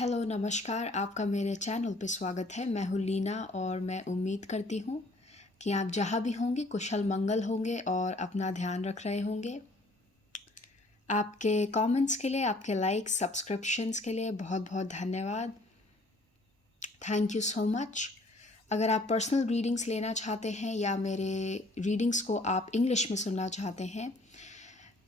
Hello नमस्कार, आपका मेरे चैनल पे स्वागत है। मैं हूँ लीना और मैं उम्मीद करती हूँ कि आप जहाँ भी होंगे कुशल मंगल होंगे और अपना ध्यान रख रहे होंगे। आपके कमेंट्स के लिए, आपके लाइक्स, सब्सक्रिप्शंस के लिए बहुत बहुत धन्यवाद। Thank you so much. अगर आप पर्सनल रीडिंग्स लेना चाहते हैं या मेरे रीडिंग्स को आप इंग्लिश में सुनना चाहते हैं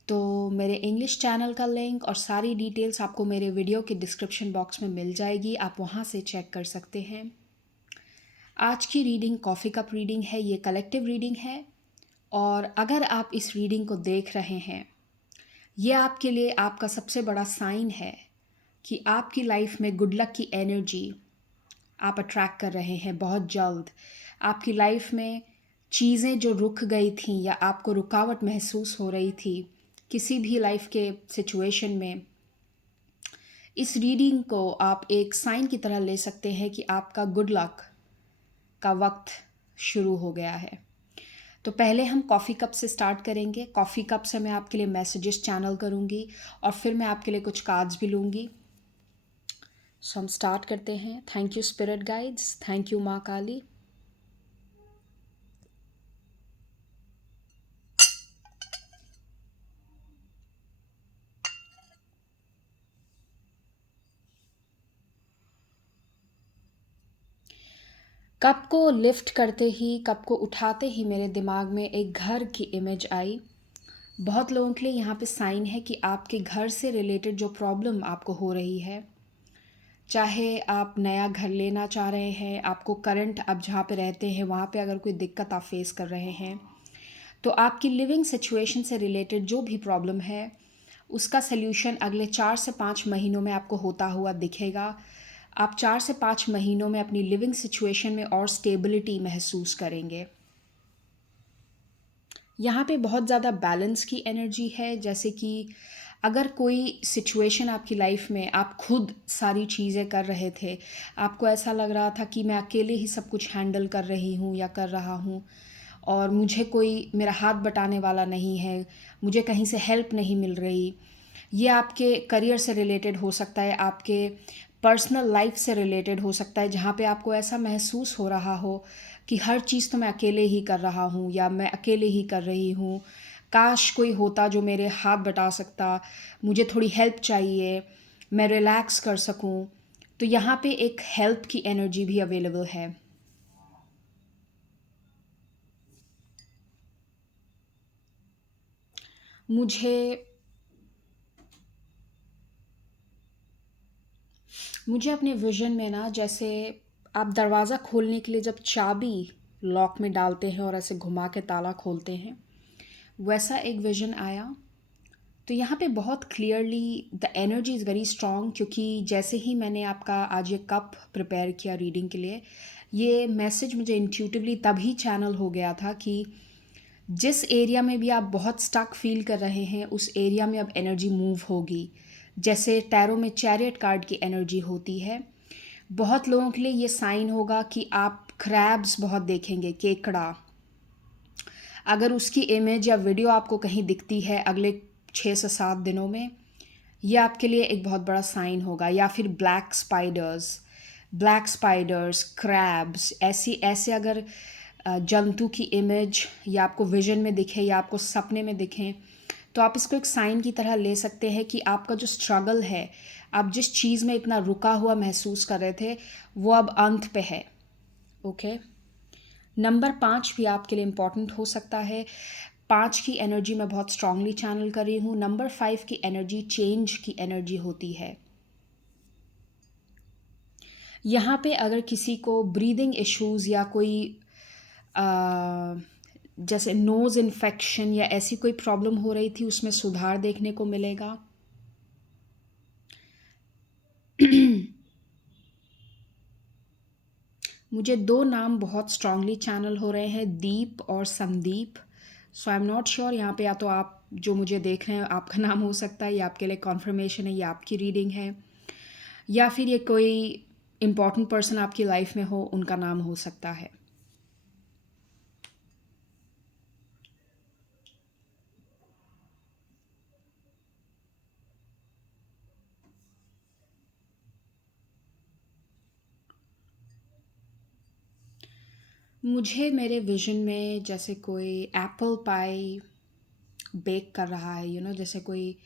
तो मेरे इंग्लिश चैनल का लिंक और सारी डिटेल्स आपको मेरे वीडियो के डिस्क्रिप्शन बॉक्स में मिल जाएगी। आप वहाँ से चेक कर सकते हैं। आज की रीडिंग कॉफ़ी कप रीडिंग है, ये कलेक्टिव रीडिंग है। और अगर आप इस रीडिंग को देख रहे हैं, ये आपके लिए आपका सबसे बड़ा साइन है कि आपकी लाइफ में गुड लक की एनर्जी आप अट्रैक्ट कर रहे हैं बहुत जल्द। आपकी लाइफ में चीज़ें जो रुक गई थी या आपको रुकावट महसूस हो रही थी किसी भी लाइफ के सिचुएशन में, इस रीडिंग को आप एक साइन की तरह ले सकते हैं कि आपका गुड लक का वक्त शुरू हो गया है। तो पहले हम कॉफ़ी कप से स्टार्ट करेंगे। कॉफ़ी कप से मैं आपके लिए मैसेजेस चैनल करूँगी और फिर मैं आपके लिए कुछ कार्ड्स भी लूँगी। सो हम स्टार्ट करते हैं। Thank you spirit guides, thank you माँ काली। कप को लिफ्ट करते ही, कप को उठाते ही मेरे दिमाग में एक घर की इमेज आई। बहुत लोगों के लिए यहाँ पे साइन है कि आपके घर से रिलेटेड जो प्रॉब्लम आपको हो रही है, चाहे आप नया घर लेना चाह रहे हैं, आपको करंट अब जहाँ पे रहते हैं वहाँ पे अगर कोई दिक्कत आप फेस कर रहे हैं, तो आपकी लिविंग सिचुएशन से रिलेटेड जो भी प्रॉब्लम है उसका सल्यूशन अगले 4 से 5 महीनों में आपको होता हुआ दिखेगा। आप 4 से 5 महीनों में अपनी लिविंग सिचुएशन में और स्टेबिलिटी महसूस करेंगे। यहाँ पे बहुत ज़्यादा बैलेंस की एनर्जी है। जैसे कि अगर कोई सिचुएशन आपकी लाइफ में आप खुद सारी चीज़ें कर रहे थे, आपको ऐसा लग रहा था कि मैं अकेले ही सब कुछ हैंडल कर रही हूँ या कर रहा हूँ और मुझे कोई मेरा हाथ बटाने वाला नहीं है, मुझे कहीं से हेल्प नहीं मिल रही। ये आपके करियर से रिलेटेड हो सकता है, आपके पर्सनल लाइफ से रिलेटेड हो सकता है, जहाँ पे आपको ऐसा महसूस हो रहा हो कि हर चीज़ तो मैं अकेले ही कर रहा हूँ या मैं अकेले ही कर रही हूँ। काश कोई होता जो मेरे हाथ बटा सकता, मुझे थोड़ी हेल्प चाहिए, मैं रिलैक्स कर सकूँ। तो यहाँ पे एक हेल्प की एनर्जी भी अवेलेबल है। मुझे मुझे अपने विज़न में ना, जैसे आप दरवाज़ा खोलने के लिए जब चाबी लॉक में डालते हैं और ऐसे घुमा के ताला खोलते हैं, वैसा एक विज़न आया। तो यहाँ पे बहुत clearly the energy is very strong, क्योंकि जैसे ही मैंने आपका आज ये कप प्रिपेयर किया रीडिंग के लिए, ये मैसेज मुझे इंट्यूटिवली तभी चैनल हो गया था कि जिस एरिया में भी आप बहुत स्टक फील कर रहे हैं उस एरिया में अब एनर्जी मूव होगी। जैसे टैरो में चैरियट कार्ड की एनर्जी होती है, बहुत लोगों के लिए ये साइन होगा कि आप क्रैब्स बहुत देखेंगे, केकड़ा। अगर उसकी इमेज या वीडियो आपको कहीं दिखती है अगले 6 से 7 दिनों में, ये आपके लिए एक बहुत बड़ा साइन होगा। या फिर ब्लैक स्पाइडर्स, क्रैब्स, ऐसी ऐसे अगर जंतु की इमेज या आपको विजन में दिखे या आपको सपने में दिखें, तो आप इसको एक साइन की तरह ले सकते हैं कि आपका जो स्ट्रगल है, आप जिस चीज़ में इतना रुका हुआ महसूस कर रहे थे, वो अब अंत पे है। ओके। नंबर 5 भी आपके लिए इम्पॉर्टेंट हो सकता है। 5 की एनर्जी मैं बहुत स्ट्रांगली चैनल कर रही हूँ। नंबर 5 की एनर्जी चेंज की एनर्जी होती है। यहाँ पे अगर किसी को ब्रीदिंग इश्यूज़ या कोई अ, जैसे नोज़ इन्फेक्शन या ऐसी कोई प्रॉब्लम हो रही थी, उसमें सुधार देखने को मिलेगा। मुझे 2 नाम बहुत स्ट्रांगली चैनल हो रहे हैं, दीप और संदीप। सो आई एम नॉट श्योर, यहाँ पे या तो आप जो मुझे देख रहे हैं आपका नाम हो सकता है, ये आपके लिए कॉन्फर्मेशन है, ये आपकी रीडिंग है, या फिर ये कोई इम्पॉर्टेंट पर्सन आपकी लाइफ में हो, उनका नाम हो सकता है। मुझे मेरे विज़न में जैसे कोई एप्पल पाई बेक कर रहा है, जैसे कोई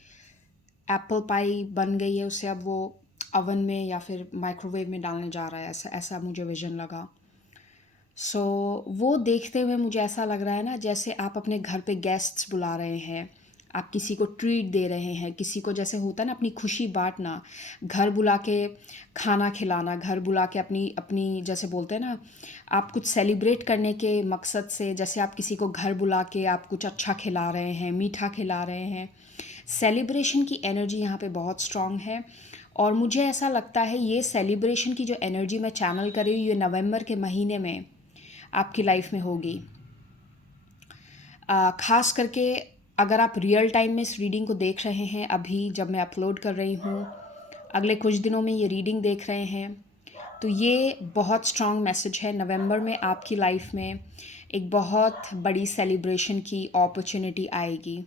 एप्पल पाई बन गई है, उसे अब वो ओवन में या फिर माइक्रोवेव में डालने जा रहा है, ऐसा ऐसा मुझे विज़न लगा। सो वो देखते हुए मुझे ऐसा लग रहा है ना, जैसे आप अपने घर पे गेस्ट्स बुला रहे हैं, आप किसी को ट्रीट दे रहे हैं, किसी को जैसे होता है ना अपनी खुशी बाँटना, घर बुला के खाना खिलाना, घर बुला के अपनी अपनी जैसे बोलते हैं ना, आप कुछ सेलिब्रेट करने के मकसद से जैसे आप किसी को घर बुला के आप कुछ अच्छा खिला रहे हैं, मीठा खिला रहे हैं। सेलिब्रेशन की एनर्जी यहाँ पे बहुत स्ट्रॉन्ग है और मुझे ऐसा लगता है ये सेलिब्रेशन की जो एनर्जी मैं चैनल कर रही हूँ, ये नवंबर के महीने में आपकी लाइफ में होगी। ख़ास करके अगर आप रियल टाइम में इस रीडिंग को देख रहे हैं, अभी जब मैं अपलोड कर रही हूँ, अगले कुछ दिनों में ये रीडिंग देख रहे हैं, तो ये बहुत स्ट्रॉन्ग मैसेज है। नवंबर में आपकी लाइफ में एक बहुत बड़ी सेलिब्रेशन की अपॉर्चुनिटी आएगी।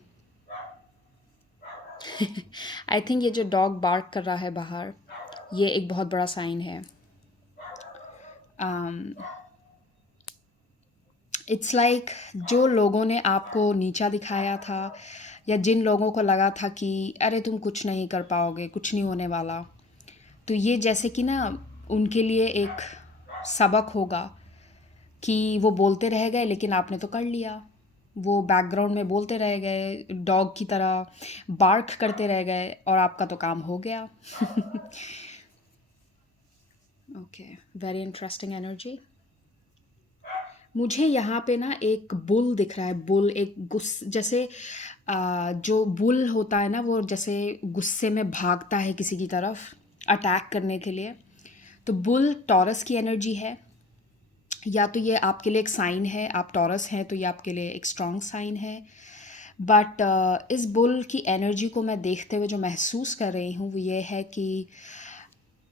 आई थिंक ये जो डॉग बार्क कर रहा है बाहर, ये एक बहुत बड़ा साइन है। इट्स लाइक जो लोगों ने आपको नीचा दिखाया था या जिन लोगों को लगा था कि अरे तुम कुछ नहीं कर पाओगे, कुछ नहीं होने वाला, तो ये जैसे कि ना उनके लिए एक सबक होगा कि वो बोलते रह गए लेकिन आपने तो कर लिया। वो बैकग्राउंड में बोलते रह गए, डॉग की तरह बार्क करते रह गए और आपका तो काम हो गया। Okay, very interesting energy. मुझे यहाँ पे ना एक बुल दिख रहा है, बुल एक जैसे जो बुल होता है ना वो जैसे गुस्से में भागता है किसी की तरफ अटैक करने के लिए, तो बुल टॉरस की एनर्जी है। या तो ये आपके लिए एक साइन है, आप टॉरस हैं तो ये आपके लिए एक स्ट्रॉन्ग साइन है। बट इस बुल की एनर्जी को मैं देखते हुए जो महसूस कर रही हूँ वो ये है कि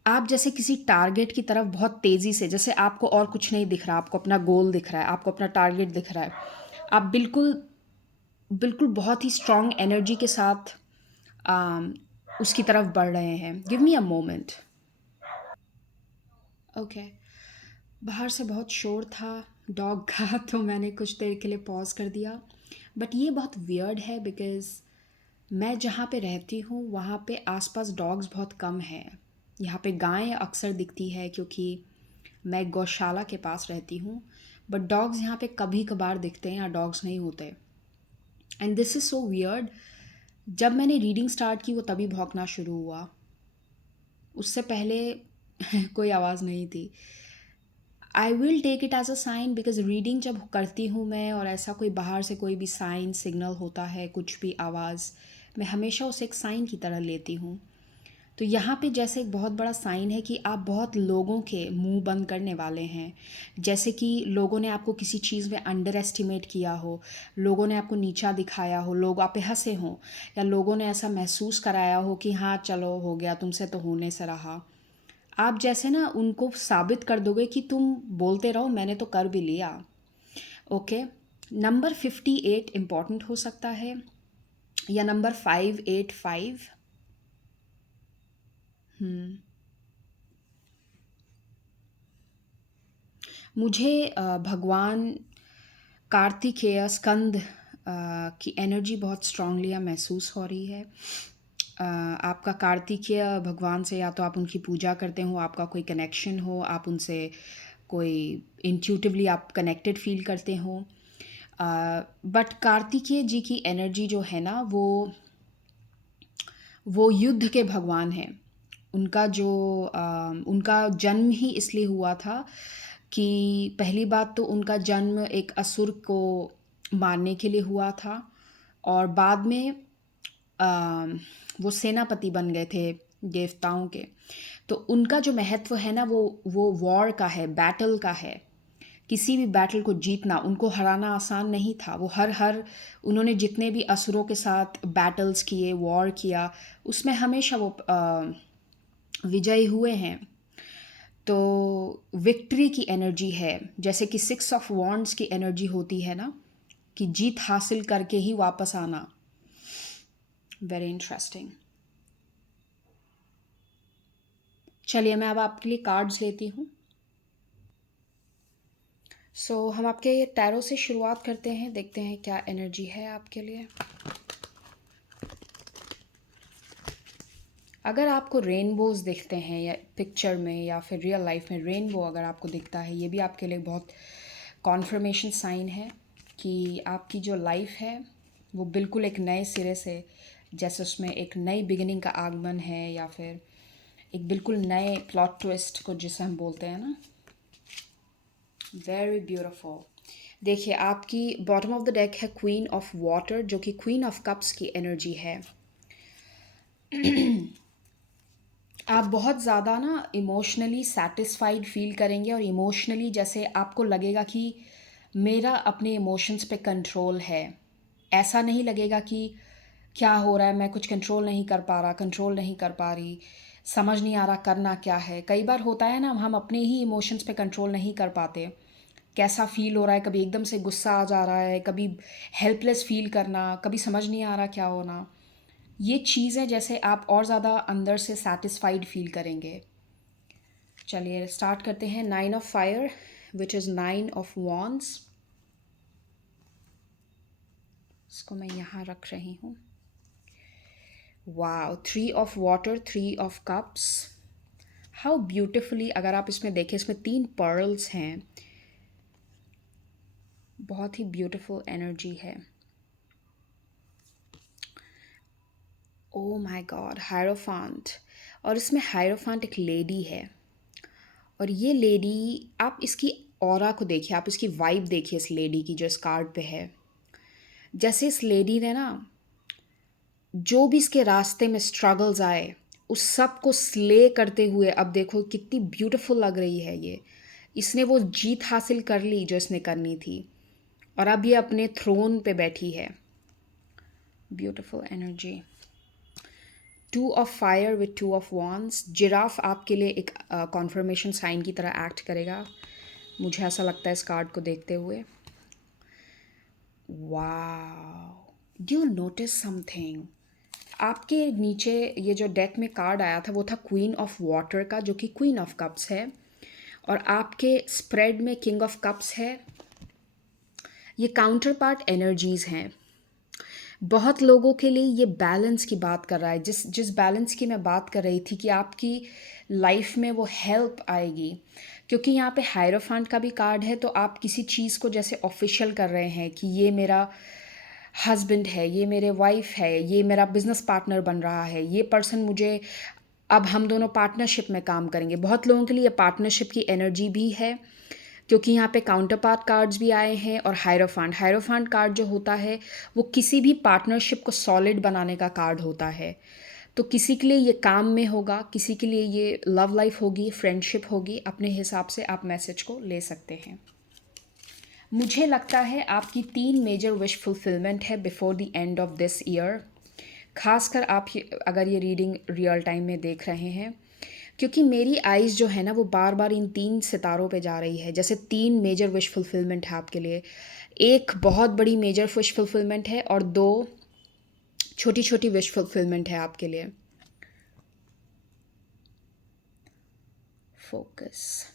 आप जैसे किसी टारगेट की तरफ बहुत तेज़ी से, जैसे आपको और कुछ नहीं दिख रहा, आपको अपना गोल दिख रहा है, आपको अपना टारगेट दिख रहा है, आप बिल्कुल बिल्कुल बहुत ही स्ट्रॉन्ग एनर्जी के साथ आम, उसकी तरफ बढ़ रहे हैं। Give me a moment. Okay, बाहर से बहुत शोर था डॉग का, तो मैंने कुछ देर के लिए पॉज कर दिया। बट ये बहुत वियर्ड है बिकॉज़ मैं जहाँ पे रहती हूँ वहाँ पे आसपास डॉग्स बहुत कम हैं। यहाँ पे गायें अक्सर दिखती है क्योंकि मैं एक गौशाला के पास रहती हूँ, बट डॉग्स यहाँ पे कभी कभार दिखते हैं या डॉग्स नहीं होते। And this is so weird. जब मैंने रीडिंग स्टार्ट की वो तभी भौंकना शुरू हुआ, उससे पहले कोई आवाज़ नहीं थी। I will take it as a sign because reading जब करती हूँ मैं और ऐसा कोई बाहर से कोई भी साइन सिग्नल होता है, कुछ भी आवाज़, मैं हमेशा उसे एक साइन की तरह लेती हूँ। तो यहाँ पे जैसे एक बहुत बड़ा साइन है कि आप बहुत लोगों के मुंह बंद करने वाले हैं। जैसे कि लोगों ने आपको किसी चीज़ में अंडर एस्टिमेट किया हो, लोगों ने आपको नीचा दिखाया हो, लोग आप पे हंसे हों, या लोगों ने ऐसा महसूस कराया हो कि हाँ चलो हो गया, तुमसे तो होने से रहा। आप जैसे ना उनको साबित कर दोगे कि तुम बोलते रहो, मैंने तो कर भी लिया। ओके, नंबर 58 इम्पॉर्टेंट हो सकता है या नंबर 585। मुझे भगवान कार्तिकेय स्कंद की एनर्जी बहुत स्ट्रांगली महसूस हो रही है। आपका कार्तिकेय भगवान से या तो आप उनकी पूजा करते हो, आपका कोई कनेक्शन हो, आप उनसे कोई इंट्यूटिवली आप कनेक्टेड फील करते हो। बट कार्तिकेय जी की एनर्जी जो है ना वो युद्ध के भगवान हैं। उनका जो उनका जन्म ही इसलिए हुआ था कि पहली बात तो उनका जन्म एक असुर को मारने के लिए हुआ था और बाद में वो सेनापति बन गए थे देवताओं के। तो उनका जो महत्व है ना वो वॉर का है, बैटल का है। किसी भी बैटल को जीतना, उनको हराना आसान नहीं था। वो हर हर उन्होंने जितने भी असुरों के साथ बैटल्स किए, वॉर किया, उसमें हमेशा वो विजयी हुए हैं। तो विक्ट्री की एनर्जी है, जैसे कि 6 ऑफ वॉन्ड्स की एनर्जी होती है ना, कि जीत हासिल करके ही वापस आना। Very interesting. चलिए मैं अब आपके लिए कार्ड्स लेती हूँ। हम आपके टैरो से शुरुआत करते हैं, देखते हैं क्या एनर्जी है आपके लिए। अगर आपको रेनबोज़ दिखते हैं या पिक्चर में या फिर रियल लाइफ में रेनबो अगर आपको दिखता है, ये भी आपके लिए बहुत कॉन्फर्मेशन साइन है कि आपकी जो लाइफ है वो बिल्कुल एक नए सिरे से, जैसे उसमें एक नई बिगिनिंग का आगमन है या फिर एक बिल्कुल नए प्लॉट ट्विस्ट को जिसे हम बोलते हैं ना। Very beautiful. देखिए आपकी बॉटम ऑफ द डेक है क्वीन ऑफ वाटर, जो कि क्वीन ऑफ कप्स की एनर्जी है। आप बहुत ज़्यादा ना इमोशनली सेटिस्फाइड फील करेंगे और इमोशनली जैसे आपको लगेगा कि मेरा अपने इमोशंस पे कंट्रोल है। ऐसा नहीं लगेगा कि क्या हो रहा है, मैं कुछ कंट्रोल नहीं कर पा रहा, कंट्रोल नहीं कर पा रही, समझ नहीं आ रहा करना क्या है। कई बार होता है ना, हम अपने ही इमोशंस पे कंट्रोल नहीं कर पाते। कैसा फ़ील हो रहा है, कभी एकदम से गुस्सा आ जा रहा है, कभी हेल्पलेस फ़ील करना, कभी समझ नहीं आ रहा क्या होना। ये चीज़ें जैसे आप और ज़्यादा अंदर से सैटिस्फाइड फ़ील करेंगे। चलिए स्टार्ट करते हैं। 9 of fire which is 9 of wands, इसको मैं यहाँ रख रही हूँ। Wow, 3 of water, 3 of cups. How beautifully, अगर आप इसमें देखें, इसमें 3 पर्ल्स हैं। बहुत ही ब्यूटिफुल एनर्जी है। Oh my god, hierophant. और इसमें हायरोफांट एक लेडी है और ये लेडी, आप इसकी ऑरा को देखिए, आप इसकी वाइब देखिए इस लेडी की जो इस कार्ड पे है। जैसे इस लेडी ने ना जो भी इसके रास्ते में स्ट्रगल्स आए उस सब को स्ले करते हुए, अब देखो कितनी ब्यूटीफुल लग रही है ये। इसने वो जीत हासिल कर ली जो इसने करनी थी और अब ये अपने थ्रोन पे बैठी है। Beautiful energy. 2 of fire with 2 of wands. Giraffe आपके लिए एक कॉन्फर्मेशन साइन की तरह एक्ट करेगा, मुझे ऐसा लगता है इस कार्ड को देखते हुए। Wow, do you notice something? आपके नीचे ये जो डेक में कार्ड आया था वो था क्वीन ऑफ वाटर का, जो कि क्वीन ऑफ कप्स है, और आपके स्प्रेड में किंग ऑफ कप्स है। ये काउंटर पार्ट एनर्जीज़ हैं। बहुत लोगों के लिए ये बैलेंस की बात कर रहा है, जिस जिस बैलेंस की मैं बात कर रही थी कि आपकी लाइफ में वो हेल्प आएगी, क्योंकि यहाँ पे हायरोफांट का भी कार्ड है। तो आप किसी चीज़ को जैसे ऑफिशियल कर रहे हैं कि ये मेरा हस्बैंड है, ये मेरे वाइफ है, ये मेरा बिजनेस पार्टनर बन रहा है, ये पर्सन मुझे, अब हम दोनों पार्टनरशिप में काम करेंगे। बहुत लोगों के लिए ये पार्टनरशिप की एनर्जी भी है, क्योंकि यहाँ पे काउंटर पार्ट कार्ड्स भी आए हैं और हायरोफांट। हायरोफांट कार्ड जो होता है वो किसी भी पार्टनरशिप को सॉलिड बनाने का कार्ड होता है। तो किसी के लिए ये काम में होगा, किसी के लिए ये लव लाइफ होगी, फ्रेंडशिप होगी, अपने हिसाब से आप मैसेज को ले सकते हैं। मुझे लगता है आपकी 3 मेजर विश फुलफिलमेंट है before the end of this year. खासकर आप अगर ये रीडिंग रियल टाइम में देख रहे हैं, क्योंकि मेरी आइज़ जो है ना वो बार बार इन 3 सितारों पे जा रही है। जैसे 3 मेजर विश फुलफिलमेंट है आपके लिए, एक बहुत बड़ी मेजर विश फुलफिलमेंट है और 2 छोटी छोटी विश फुलफिलमेंट है आपके लिए। फोकस।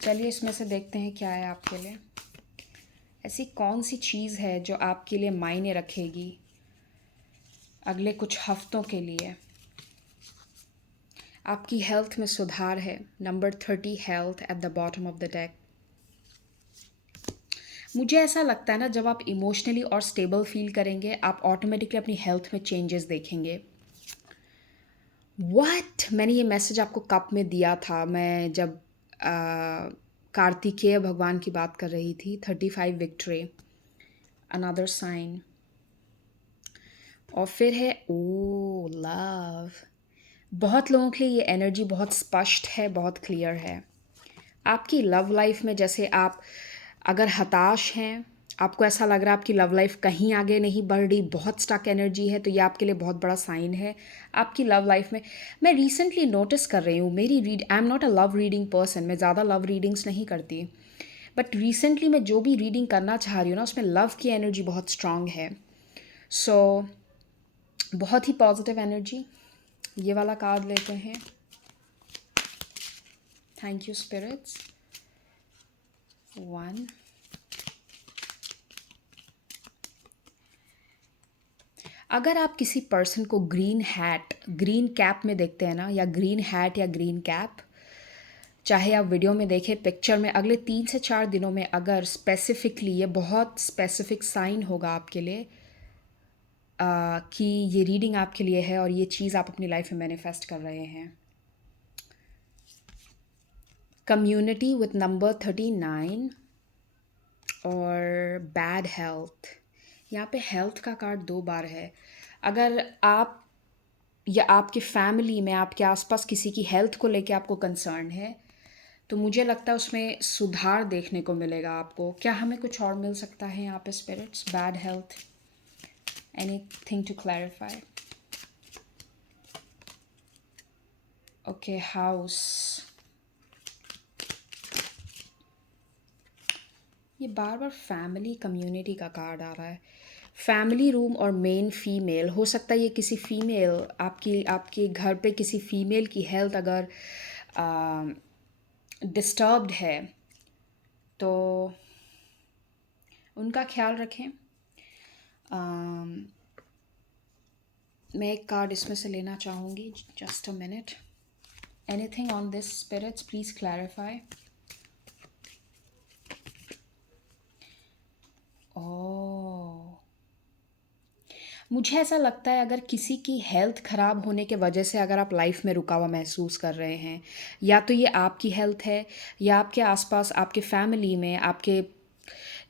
चलिए इसमें से देखते हैं क्या है आपके लिए। ऐसी कौन सी चीज़ है जो आपके लिए मायने रखेगी अगले कुछ हफ्तों के लिए। आपकी हेल्थ में सुधार है। Number 30 health at the bottom of the deck. मुझे ऐसा लगता है ना, जब आप इमोशनली और स्टेबल फील करेंगे आप ऑटोमेटिकली अपनी हेल्थ में चेंजेस देखेंगे। व्हाट, मैंने ये मैसेज आपको कब में दिया था, मैं जब कार्तिकेय भगवान की बात कर रही थी। 35 विक्ट्री, अनदर साइन। और फिर है ओ लव। बहुत लोगों के लिए ये एनर्जी बहुत स्पष्ट है, बहुत क्लियर है। आपकी लव लाइफ में जैसे आप अगर हताश हैं, आपको ऐसा लग रहा है आपकी लव लाइफ कहीं आगे नहीं बढ़ रही, बहुत स्टक एनर्जी है, तो ये आपके लिए बहुत बड़ा साइन है। आपकी लव लाइफ में मैं रिसेंटली नोटिस कर रही हूँ, मेरी I am not a love reading person, मैं ज़्यादा लव रीडिंग्स नहीं करती, बट रिसेंटली मैं जो भी रीडिंग करना चाह रही हूँ ना उसमें लव की एनर्जी बहुत स्ट्रांग है। सो बहुत ही पॉजिटिव एनर्जी। ये वाला कार्ड लेते हैं। Thank you spirits. 1। अगर आप किसी पर्सन को ग्रीन कैप में देखते हैं ना, या ग्रीन हैट या ग्रीन कैप, चाहे आप वीडियो में देखें, पिक्चर में, अगले 3 से 4 दिनों में अगर स्पेसिफिकली, ये बहुत स्पेसिफिक साइन होगा आपके लिए कि ये रीडिंग आपके लिए है और ये चीज़ आप अपनी लाइफ में मैनिफेस्ट कर रहे हैं। कम्युनिटी विथ नंबर 39 और बैड हेल्थ। यहाँ पे हेल्थ का कार्ड 2 बार है। अगर आप या आपके फैमिली में, आपके आसपास किसी की हेल्थ को लेके आपको कंसर्न है, तो मुझे लगता है उसमें सुधार देखने को मिलेगा आपको। क्या हमें कुछ और मिल सकता है यहाँ पे spirits? Bad health, anything to clarify? Okay, house. ये बार बार फैमिली कम्युनिटी का कार्ड आ रहा है। फैमिली रूम और मेन फीमेल, हो सकता है ये किसी फीमेल, आपके घर पे किसी फीमेल की हेल्थ अगर डिस्टर्ब्ड है तो उनका ख्याल रखें। मैं एक कार्ड इसमें से लेना चाहूँगी। Just a minute. Anything on this spirits, please clarify. Oh, मुझे ऐसा लगता है अगर किसी की हेल्थ ख़राब होने के वजह से अगर आप लाइफ में रुका हुआ महसूस कर रहे हैं, या तो ये आपकी हेल्थ है, या आपके आसपास आपके फैमिली में, आपके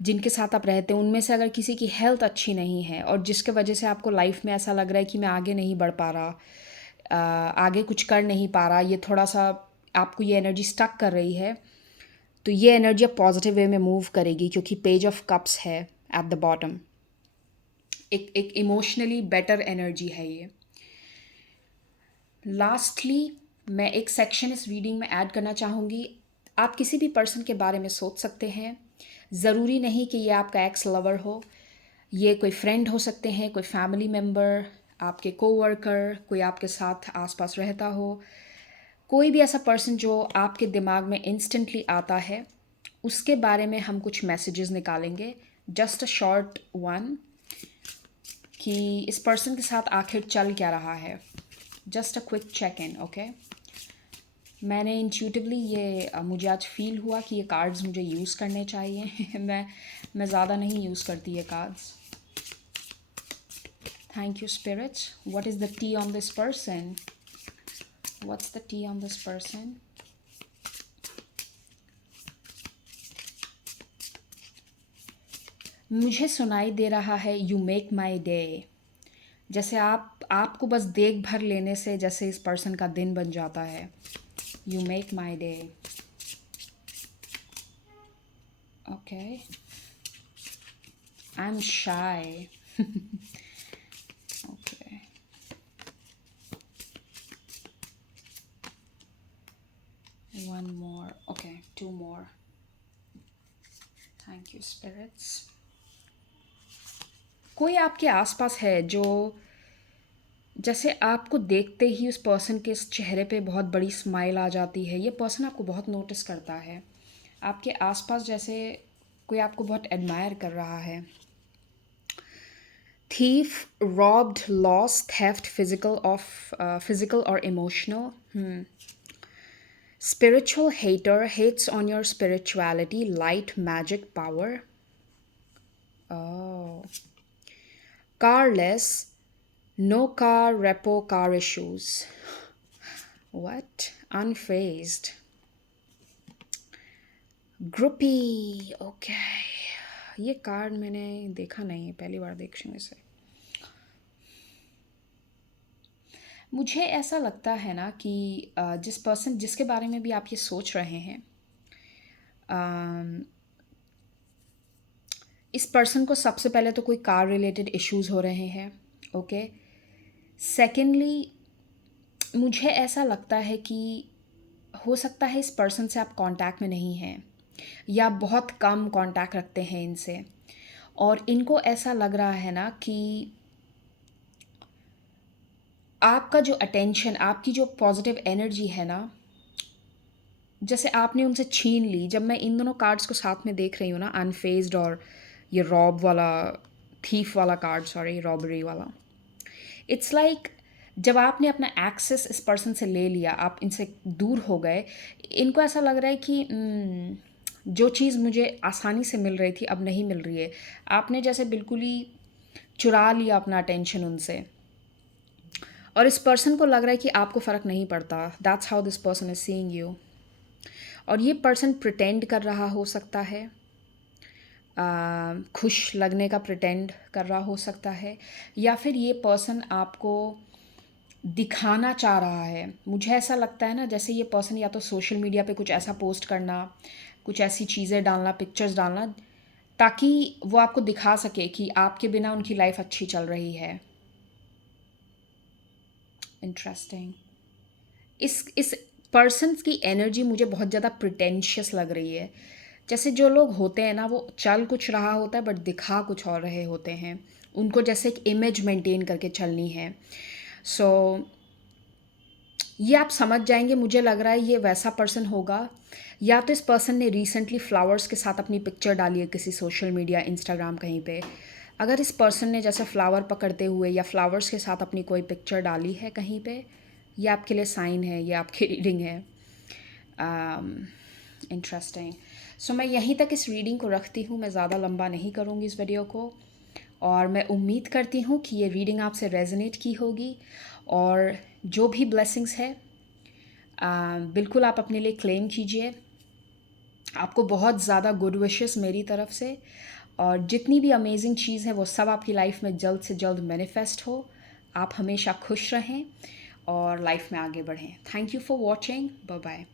जिनके साथ आप रहते हैं उनमें से अगर किसी की हेल्थ अच्छी नहीं है और जिसके वजह से आपको लाइफ में ऐसा लग रहा है कि मैं आगे नहीं बढ़ पा रहा, आगे कुछ कर नहीं पा रहा, ये थोड़ा सा आपको ये एनर्जी स्टक कर रही है, तो ये एनर्जी अब पॉजिटिव वे में मूव करेगी, क्योंकि पेज ऑफ कप्स है एट द बॉटम। एक इमोशनली बेटर एनर्जी है ये। लास्टली मैं एक सेक्शन इस रीडिंग में ऐड करना चाहूँगी। आप किसी भी पर्सन के बारे में सोच सकते हैं। ज़रूरी नहीं कि ये आपका एक्स लवर हो, ये कोई फ्रेंड हो सकते हैं, कोई फैमिली मेम्बर, आपके कोवर्कर, कोई आपके साथ आसपास रहता हो, कोई भी ऐसा पर्सन जो आपके दिमाग में इंस्टेंटली आता है, उसके बारे में हम कुछ मैसेजेस निकालेंगे। जस्ट अ शॉर्ट वन, कि इस पर्सन के साथ आखिर चल क्या रहा है। Just a quick check in, okay. मैंने इंट्यूटिवली मुझे आज फील हुआ कि ये कार्ड्स मुझे यूज़ करने चाहिए। मैं ज़्यादा नहीं यूज़ करती ये cards. Thank you spirits. What is the tea on this person? What's the tea on this person? मुझे सुनाई दे रहा है यू मेक माई डे। जैसे आपको बस देख भर लेने से जैसे इस पर्सन का दिन बन जाता है। You make my day, okay. I am shy, okay. One more, okay, 2 more. Thank you spirits. कोई आपके आसपास है जो जैसे आपको देखते ही उस पर्सन के चेहरे पे बहुत बड़ी स्माइल आ जाती है। ये पर्सन आपको बहुत नोटिस करता है। आपके आसपास जैसे कोई आपको बहुत एडमायर कर रहा है। Thief, robbed, loss, theft, physical और emotional. Spiritual hater hates on your spirituality, light, magic, power. Oh. Carless, no car, repo, car issues. What? Unfazed. Groupie. Okay. ये कार्ड मैंने देखा नहीं है, पहली बार देख रही हूँ इसे। मुझे ऐसा लगता है ना कि जिस पर्सन जिसके बारे में भी आप ये सोच रहे हैं, इस पर्सन को सबसे पहले तो कोई कार रिलेटेड इश्यूज़ हो रहे हैं, ओके। सेकेंडली मुझे ऐसा लगता है कि हो सकता है इस पर्सन से आप कांटेक्ट में नहीं हैं, या बहुत कम कांटेक्ट रखते हैं इनसे, और इनको ऐसा लग रहा है ना कि आपका जो अटेंशन, आपकी जो पॉजिटिव एनर्जी है ना, जैसे आपने उनसे छीन ली। जब मैं इन दोनों कार्ड्स को साथ में देख रही हूँ ना, अनफेज़्ड और ये रॉब वाला, थीफ वाला कार्ड, सॉरी रॉबरी वाला। इट्स लाइक जब आपने अपना एक्सेस इस पर्सन से ले लिया, आप इनसे दूर हो गए, इनको ऐसा लग रहा है कि जो चीज़ मुझे आसानी से मिल रही थी अब नहीं मिल रही है। आपने जैसे बिल्कुल ही चुरा लिया अपना अटेंशन उनसे, और इस पर्सन को लग रहा है कि आपको फ़र्क नहीं पड़ता। That's how this person is seeing you. और ये पर्सन प्रिटेंड कर रहा हो सकता है, खुश लगने का प्रिटेंड कर रहा हो सकता है, या फिर ये पर्सन आपको दिखाना चाह रहा है। मुझे ऐसा लगता है ना, जैसे ये पर्सन या तो सोशल मीडिया पे कुछ ऐसा पोस्ट करना, कुछ ऐसी चीज़ें डालना, पिक्चर्स डालना, ताकि वो आपको दिखा सके कि आपके बिना उनकी लाइफ अच्छी चल रही है। इंटरेस्टिंग। इस पर्सन की एनर्जी मुझे बहुत ज़्यादा प्रिटेंशियस लग रही है। जैसे जो लोग होते हैं ना, वो चल कुछ रहा होता है बट दिखा कुछ और रहे होते हैं। उनको जैसे एक इमेज मेंटेन करके चलनी है। सो ये आप समझ जाएंगे, मुझे लग रहा है ये वैसा पर्सन होगा। या तो इस पर्सन ने रिसेंटली फ्लावर्स के साथ अपनी पिक्चर डाली है किसी सोशल मीडिया, इंस्टाग्राम, कहीं पे। अगर इस पर्सन ने जैसे फ्लावर पकड़ते हुए या फ्लावर्स के साथ अपनी कोई पिक्चर डाली है कहीं पे, ये आपके लिए साइन है, ये आपकी रीडिंग है। इंटरेस्टिंग। सो मैं यहीं तक इस रीडिंग को रखती हूँ। मैं ज़्यादा लंबा नहीं करूँगी इस वीडियो को, और मैं उम्मीद करती हूँ कि ये रीडिंग आपसे रेजोनेट की होगी। और जो भी ब्लेसिंग्स है, बिल्कुल आप अपने लिए क्लेम कीजिए। आपको बहुत ज़्यादा गुड विशेस मेरी तरफ से, और जितनी भी अमेजिंग चीज़ है वो सब आपकी लाइफ में जल्द से जल्द मैनिफेस्ट हो। आप हमेशा खुश रहें और लाइफ में आगे बढ़ें। Thank you for watching. Bye bye.